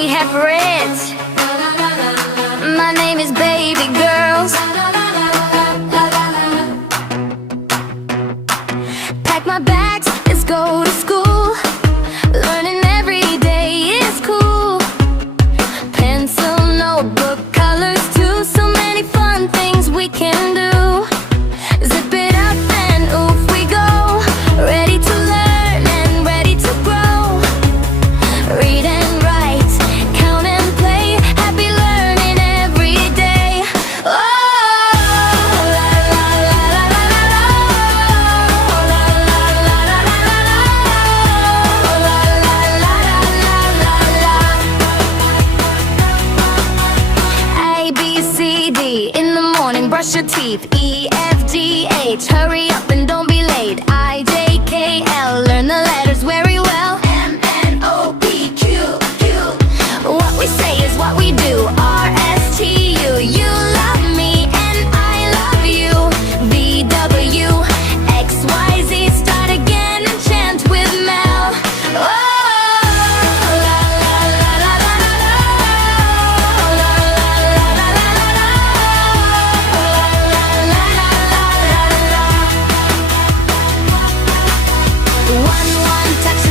me Heprit. My name is baby girls. Pack my bags, let's go to school. Learning every day is cool. Pencil, notebook, colors too. So many fun things we can do. Zip it up and oof we go. Ready to learn and ready to grow. Read and write, count and play. Happy learning every day. Oh, la la la la la la la. Oh, la la la la la la la. Oh, la la la la la la. ABCD in the morning, brush your teeth. EFGH, hurry up and don't be late. IJKL, learn the letters very well. MNOPQ, what we say is what we do. RSTU, you love me and I love you. VW, XYZ, start again and chant with Mel. Oh, la la la la la la la. Oh, la la la la la la la. Oh, la la la la la la. One touch.